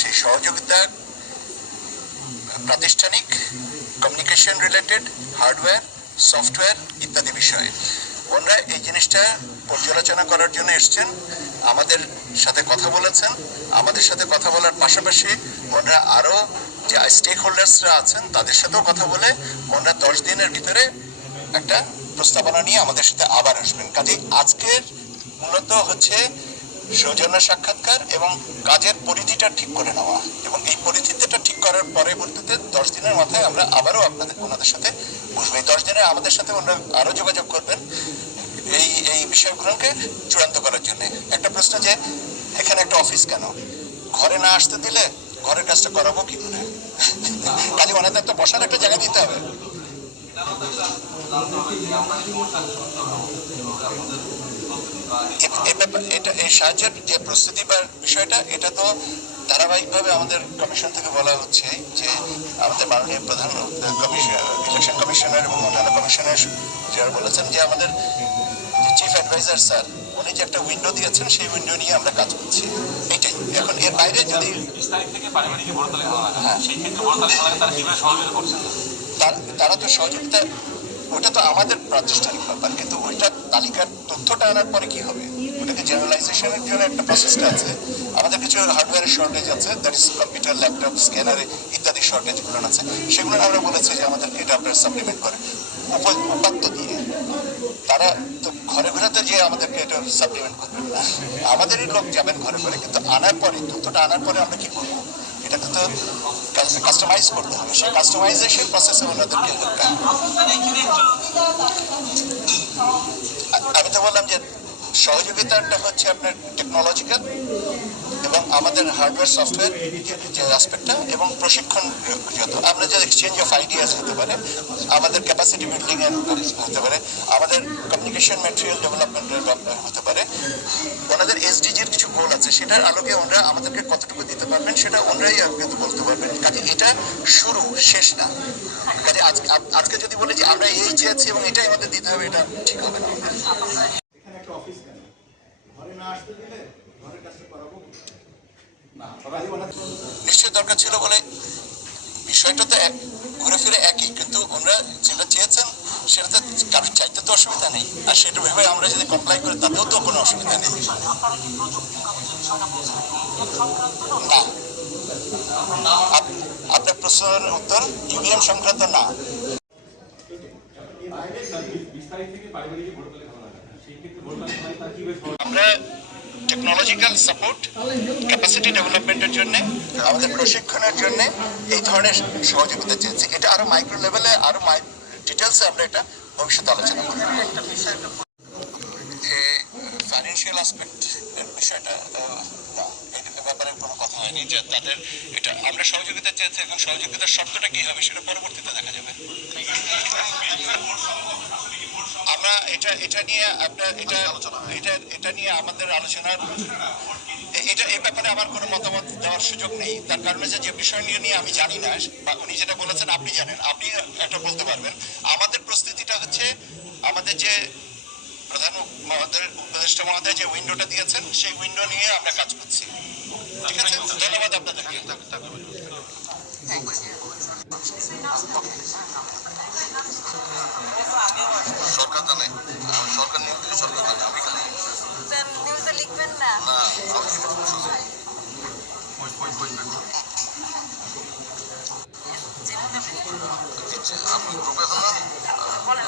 সেই সহযোগিতার প্রাতিষ্ঠানিক কমিউনিকেশন রিলেটেড হার্ডওয়্যার সফটওয়্যার ইত্যাদি বিষয়ে। ওনারা এই জিনিসটা পর্যালোচনা করার জন্য এসছেন, আমাদের সাথে কথা বলেছেন, আমাদের সাথে কথা বলার পাশাপাশি ওনারা আরও যে স্টেক হোল্ডার্সরা আছেন, তাদের সাথেও কথা বলে ওনারা দশ দিনের ভিতরে একটা প্রস্তাবনা নিয়ে আমাদের সাথে আবার আসবেন। কাজে আজকের মূলত হচ্ছে সৌজন্য সাক্ষাৎকার এবং কাজের পরিধিটা ঠিক করে নেওয়া। এবং এই পরিধিটা ঠিক করার পরবর্তীতে দশ দিনের মাথায় আমরা আবারও আপনাদের, ওনাদের সাথে বসবো। এই দশ দিনে আমাদের সাথে ওনারা আরও যোগাযোগ করবেন এই এই বিষয়গুলোকে চূড়ান্ত করার জন্য। একটা প্রশ্ন যে, এখানে একটা অফিস কেন? ঘরে না আসতে দিলে ঘরের কাজটা করাবো কি করে কাজে ওনাদের একটা বসার একটা জায়গা দিতে হবে। এটা এই সাহায্যের যে প্রস্তুতি বা বিষয়টা এটা তো ধারাবাহিকভাবে আমাদের কমিশন থেকে বলা হচ্ছে যে আমাদের মাননীয় প্রধান ইলেকশন কমিশনার এবং অন্যান্য কমিশনার যারা বলেছেন যে আমাদের যে চিফ অ্যাডভাইজার স্যার উনি যে একটা উইন্ডো দিয়েছেন সেই উইন্ডো নিয়ে আমরা কাজ করছি। এটাই। এখন এর বাইরে যদি হ্যাঁ। তারা তো সহযোগিতা ওটা তো আমাদের প্রাতিষ্ঠানিক ব্যাপার, কিন্তু ওইটা তালিকার তথ্যটা আনার পরে কি হবে? ওটাকে জেনারেলাইজেশনের জন্য একটা প্রসেসটা আছে। আমাদের কিছু হার্ডওয়্যারের শর্টেজ আছে that is computer laptop scanner ইত্যাদি শর্টেজগুলো আছে। সেগুলো আমরা বলেছি যে আমাদেরকে এটা আপনারা সাপ্লিমেন্ট করে উপ- উপাত্ত দিয়ে। তারা তো ঘরে ঘরে তো যে আমাদেরকে এটা সাপ্লিমেন্ট করবেন না। আমাদেরই লোক যাবেন ঘরে ঘরে, কিন্তু আনার পরে, তথ্যটা আনার পরে আমরা কি করব? এটাকে তো কাস্টমাইজ করতে হবে। সেই কাস্টমাইজেশন প্রসেসে ওনাদেরকে আমি তো বললাম যে সহযোগিতাটা হচ্ছে আপনার টেকনোলজিক্যাল এবং আমাদের হার্ডওয়্যার সফটওয়্যার যে অ্যাসপেক্টটা এবং প্রশিক্ষণ আমরা যে এক্সচেঞ্জ অফ আইডিয়াস হতে পারে, আমাদের ক্যাপাসিটি বিল্ডিং হতে পারে, আমাদের কমিউনিকেশন ম্যাটেরিয়াল ডেভেলপমেন্টের হতে পারে, ওনাদের এসডিজির কিছু গোল আছে, সেটার আলোকে ওনারা আমাদেরকে কতটুকু দিতে পারবেন সেটা ওনারাই কিন্তু বলতে পারবেন। কাজে এটা শুরু, শেষ না। কাজে আজকে আজকে যদি বলি যে আমরা এই চেয়েছি এবং এটাই আমাদের দিতে হবে, এটা ঠিক হবে না আমাদের এখানে একটা অফিস কেন ঘরে না আসতে দিলে ঘরের কাজটা করাবো না নিশ্চয়ই দরকার ছিল বলে বিষয়টা তো এক ঘুরে ফিরে একই। কিন্তু ওনারা যেটা চেয়েছেন সেটাতে কারোর চাইতে তো অসুবিধা নেই। আর সেটা ভেবে আমরা যদি কমপ্লাই করি তাতেও তো কোনো অসুবিধা নেই। না। আপনার প্রশ্নের উত্তর ইভিএম সংক্রান্ত না। আমরা টেকনোলজিক্যাল সাপোর্ট ক্যাপাসিটি ডেভেলপমেন্টের জন্য আমাদের প্রশিক্ষণের জন্য এই ধরনের সহযোগিতা চেয়েছি। এটা আরও মাইক্রো লেভেলে আরও ডিটেলসে আমরা এটা ভবিষ্যতে আলোচনা করব। ফাইন্যান্সিয়াল অ্যাসপেক্ট বিষয়টা ব্যাপারে কোনো কথা হয়নি যে তাদের এটা আমরা সহযোগিতা চেয়েছি এখন সহযোগিতার শর্তটা কি হবে সেটা পরবর্তীতে দেখা যাবে। আমরা এটা এটা নিয়ে আপনার এটা এটা এটা নিয়ে আমাদের আলোচনার এটা এই ব্যাপারে আমার কোনো মতামত দেওয়ার সুযোগ নেই। তার কারণ হচ্ছে যে বিষয় নিয়ে আমি জানি না বা উনি যেটা বলেছেন আপনি জানেন। আপনি একটা বলতে পারবেন। আমাদের প্রস্তুতিটা হচ্ছে আমাদের যে প্রধান উপদেষ্টা মহোদয় যে উইন্ডোটা দিয়েছেন সেই উইন্ডো নিয়ে আমরা কাজ করছি। ঠিক আছে? ধন্যবাদ। সরকার জানে সরকার নিয়োগ সরকার জানে। আমি খালি নিউজে লিখবেন না না আমি আপনি বলেন